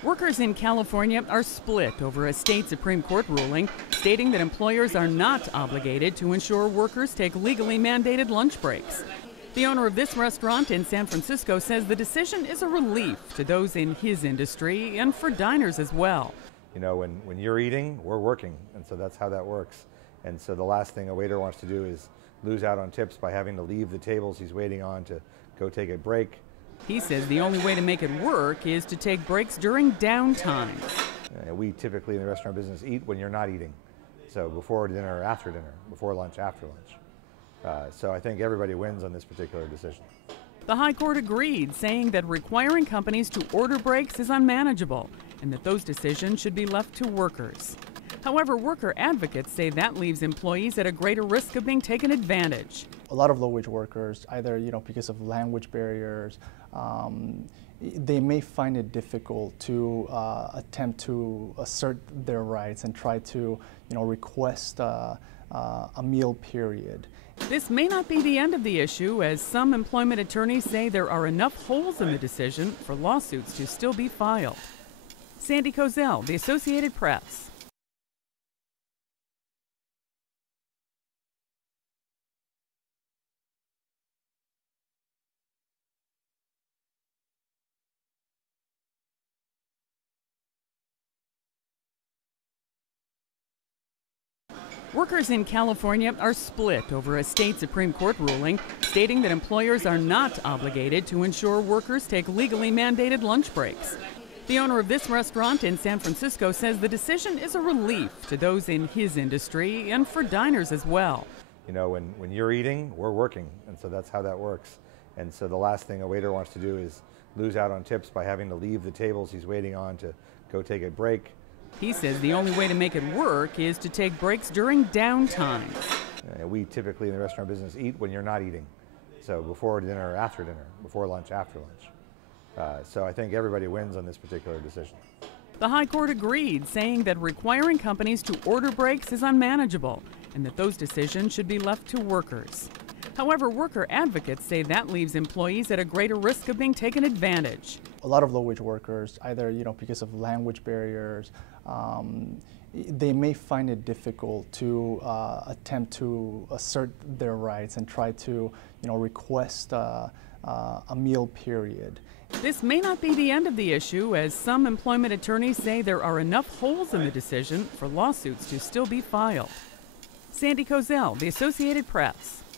Workers in California are split over a state Supreme Court ruling stating that employers are not obligated to ensure workers take legally mandated lunch breaks. The owner of this restaurant in San Francisco says the decision is a relief to those in his industry and for diners as well. You know, when you're eating, we're working, and so that's how that works. And so the last thing a waiter wants to do is lose out on tips by having to leave the tables he's waiting on to go take a break. He says the only way to make it work is to take breaks during downtime. We typically in the restaurant business eat when you're not eating. So before dinner or after dinner, before lunch, after lunch. So I think everybody wins on this particular decision. The High Court agreed, saying that requiring companies to order breaks is unmanageable and that those decisions should be left to workers. However, worker advocates say that leaves employees at a greater risk of being taken advantage. A lot of low-wage workers, either because of language barriers, they may find it difficult to attempt to assert their rights and try to request a meal period. This may not be the end of the issue, as some employment attorneys say there are enough holes in the decision for lawsuits to still be filed. Sandy Kozel, The Associated Press. Workers in California are split over a state Supreme Court ruling stating that employers are not obligated to ensure workers take legally mandated lunch breaks. The owner of this restaurant in San Francisco says the decision is a relief to those in his industry and for diners as well. You know, when you're eating, we're working, and so that's how that works. And so the last thing a waiter wants to do is lose out on tips by having to leave the tables he's waiting on to go take a break. He says the only way to make it work is to take breaks during downtime. We typically in the restaurant business eat when you're not eating. So before dinner or after dinner, before lunch, after lunch. So I think everybody wins on this particular decision. The High Court agreed, saying that requiring companies to order breaks is unmanageable and that those decisions should be left to workers. However, worker advocates say that leaves employees at a greater risk of being taken advantage. A lot of low-wage workers, either because of language barriers, they may find it difficult to attempt to assert their rights and try to request a meal period. This may not be the end of the issue, as some employment attorneys say there are enough holes in the decision for lawsuits to still be filed. Sandy Kozel, The Associated Press.